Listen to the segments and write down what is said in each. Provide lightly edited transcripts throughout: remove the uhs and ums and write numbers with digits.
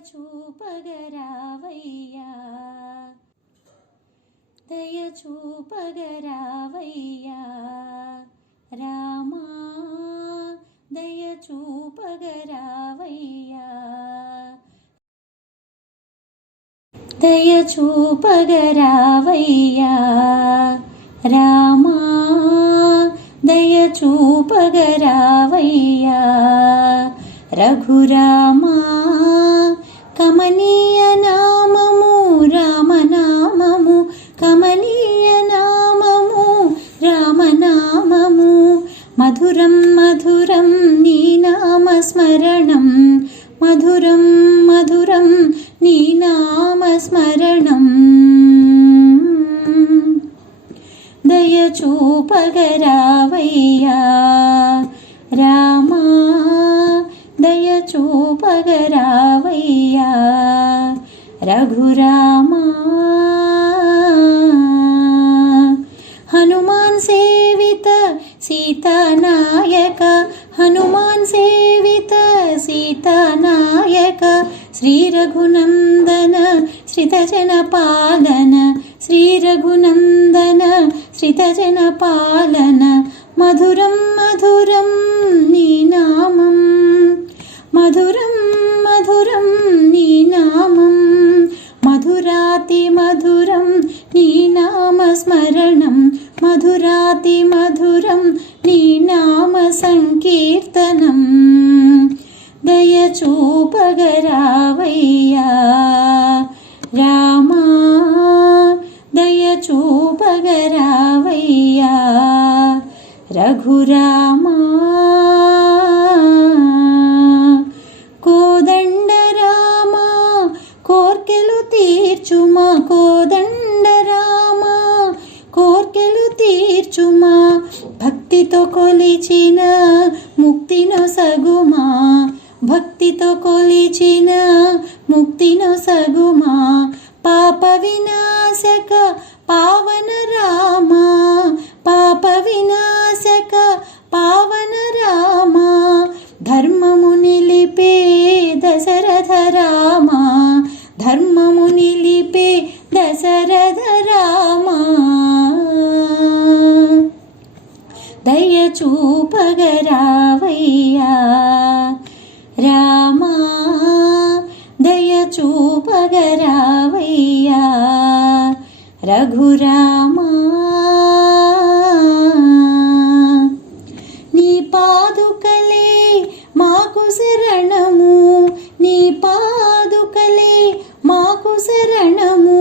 చూపగరావయ్యా దయ చూపగరావయ్యా రామా దయ చూపగరావయ్యా దయ చూపగరావయ్యా రామా దయ చూపగరావయ్యా రఘురామా కమనీయ నామము రామనామము కమనీయ నామము రామనామము మధురం మధురం నీ నామస్మరణం మధురం మధురం నీ నామస్మరణం దయ చూపగరావయ్యా రామా దయ చూపగరావయ్యా రఘురామా హనుమాన్ సేవిత సీతానాయక హనుమాన్ సేవిత సీతానాయక శ్రీ రఘునందన శ్రితజన పాలన శ్రీ రఘునందన శ్రితజన పాలన మధురం మధురం నీ నామం మధురం మధురం నీ నామం మధురాతి మధురం నీ నామస్మరణం మధురాతి మధురం నీ నామ సంకీర్తనం దయ చూపగరావయ్యా రామా దయ చూపగరావయ్యా రఘురామా కోదండరామా కోర్కెలు తీర్చుమా కోదండరామా కోర్కెలు తీర్చుమా భక్తితో కొలిచిన ముక్తిను సగుమా భక్తితో కొలిచిన ముక్తిను సగుమా పాప వినాశక పావన రామా పాప వినాశక పావన రామా ధర్మము నిలిపే దశరథ రామా ధర్మము నిలిపే దశరథ రామా దయ చూపగరావయ్యా రామా దయ చూపగరావయ్యా రఘురామా నీ పాదుకలే మాకు శరణము నీ పాదుకలే మాకు శరణము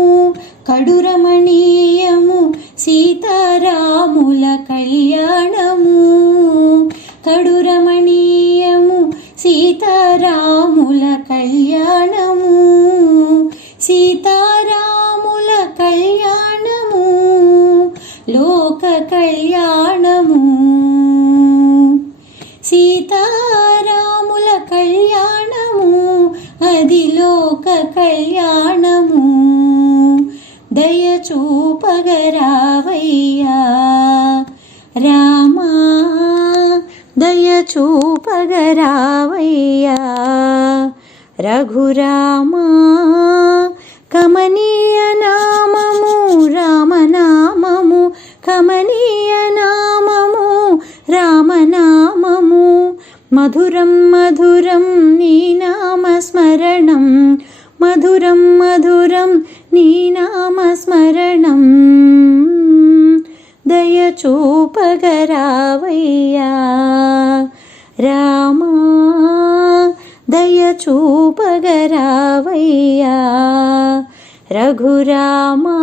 కడురమణీయము సీతారాముల కళ్యాణము కడురమణీయము సీతారాముల కళ్యాణము సీతారాముల కళ్యాణము లోక కళ్యాణము సీతారాముల కళ్యాణము అది లోక కళ్యాణము దయ చూపగరావయ్యా రామా దయ చూపగరావయ్యా రఘురామా కమనీయ నామము రామనామము కమనీయ నామము రామనామము మధురం మధురం నీ నామస్మరణం మధురం మధురం నీ నామస్మరణం దయ చూపగరావయ్యా రామా దయ చూపగరావయ్యా రఘురామా